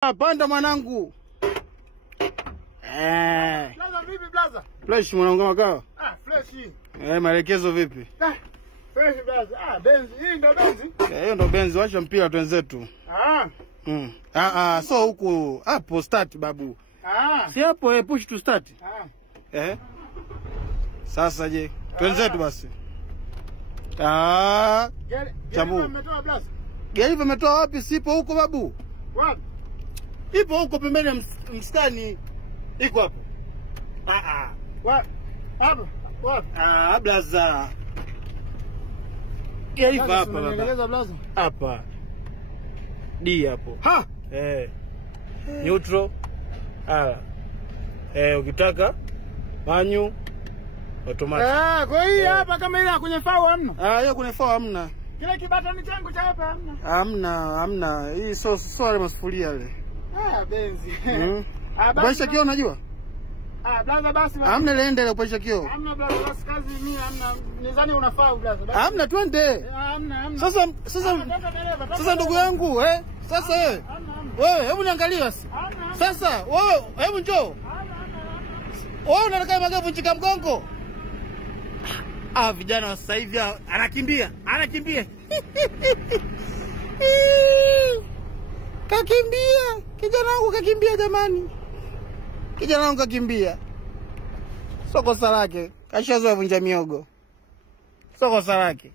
Panda mwanangu. Blaza vipi blaza? Fresh mwanangu makao. Fresh. Maelekezo vipi? Fresh blaza. Benzi. Hii ndo benzi. Hiyo ndo benzi, wacha mpira twenzetu. So huku hapo start babu. Si hapo push to start. Sasa je, twenzetu basi. Chabu. Umetoa blaza. Gari umetoa wapi? Sipo huko babu. Wapi? Ipo huko pembeni ya mskani. Iko hapo. Wapi? Hapo. Wapi? Blaza. Gari hapa baba. Unaelekeza blaza? Hapa. D hapo. Neutral. Ukitaka manyu automatic. Kwa hiyo hapa kama ile kwenye fao hamna? Hiyo kwenye fao hamna. Kile kibatani changu cha hapa hamna. Hamna. Hii so ile masufuria ile. Benzi. Baisha kio unajua? Blaza basi. Hamna lende ile baisha kio. Hamna blaza, basi kazi mimi hamna. Nizani unafaa blaza. Hamna twende. Hamna. Sasa ndugu yangu, sasa wewe hebu niangalie basi. Sasa wewe hebu njoo. Wewe unataka magavu nchika mgongo? Vijana wa sasa hivi anakimbia. Kakimbia. Kijana wangu kakimbia jamani. Kijana wangu kakimbia. Soko salake. Kashazoea vunja miogo. Soko salake.